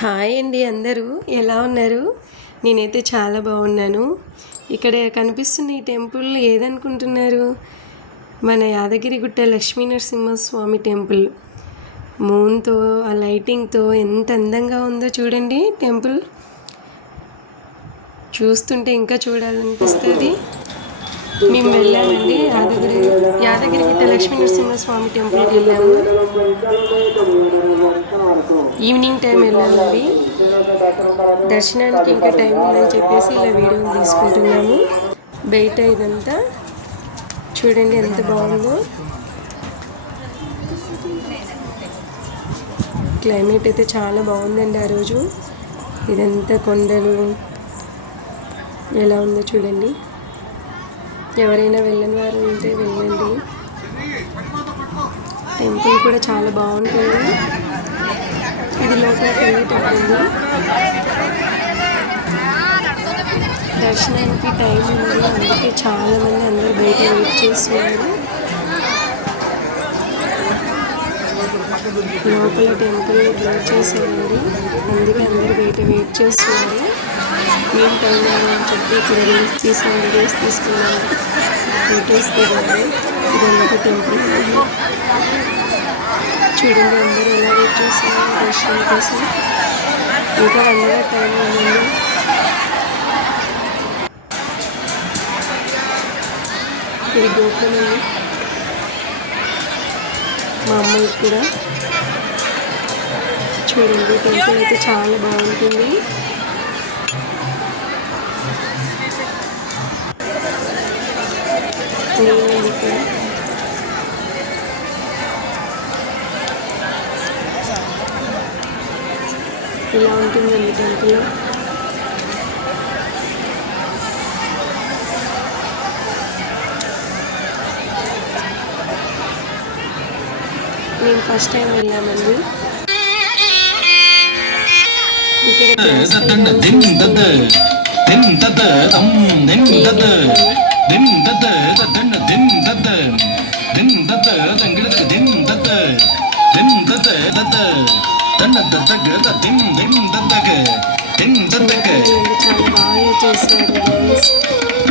Hi అండి, అందరూ ఎలా ఉన్నారు? నేనైతే చాలా బాగున్నాను. ఇక్కడ కనిపిస్తున్న ఈ టెంపుల్ ఏదనుకుంటున్నారు? మన యాదగిరిగుట్ట లక్ష్మీ నరసింహస్వామి టెంపుల్. మూన్తో ఆ లైటింగ్తో ఎంత అందంగా ఉందో చూడండి. టెంపుల్ చూస్తుంటే ఇంకా చూడాలనిపిస్తుంది. మేము వెళ్ళామండి యాదగిరిగుట్ట లక్ష్మీ నరసింహస్వామి టెంపుల్కి వెళ్ళాము. ఈవినింగ్ టైం వెళ్ళామండి. దర్శనానికి ఇంకా టైం ఉందని చెప్పేసి ఇలా వీడియోలు తీసుకుంటున్నాము. బయట ఇదంతా చూడండి ఎంత బాగుందో. క్లైమేట్ అయితే చాలా బాగుందండి ఆ రోజు. ఇదంతా కొండలు ఎలా ఉందో చూడండి. ఎవరైనా వెళ్ళని వారు ఉంటే వెళ్ళండి. టెంపుల్ కూడా చాలా బాగుంటుంది. ఇది లోపలికి వెళ్ళేటప్పుడు దర్శనానికి టైం ఉంది, అందుకే చాలామంది అందరూ బయట వెయిట్ చేస్తున్నారు. లోపల టెంపుల్ క్లోజ్ చేసేయండి, అందుకే అందరూ బయట వెయిట్ చేస్తున్నారు. మేము టైం అని చెప్పి ఇక్కడ వీడియోస్ తీసుకున్నాము, ఫొటోస్ దిగాము. ఇదొక టెంపుల్ చూడండి, అందరూ ఎలా వెయిట్ చేస్తున్నారు దర్శనం కోసం. ఇంకా 1 hour టైం ఉందండి. ఇది గోపురం అండి. మా అమ్మాయి కూడా చూడండి, టెంపుల్ అయితే చాలా బాగుంటుంది. ఇక్కడ ఇలా ఉంటుందండి టెంపుల్. మేము ఫస్ట్ టైం వెళ్ళామండి. ఇక్కడ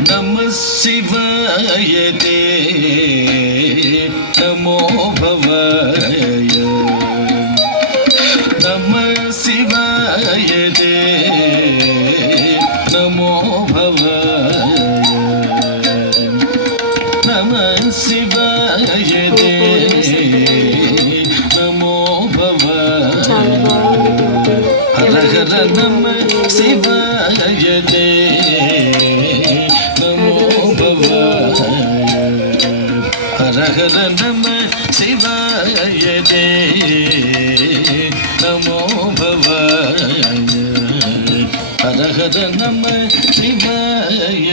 నమ శివాయ నమో భవాయ, నమ శివాయ నమో భవాయ, నమ శివాయ నమో భవాయ, హర హర నమ శివాయ నమో భవాయ, హర హర నమ శివాయ నమో భవాయ, హర హర నమ శివాయ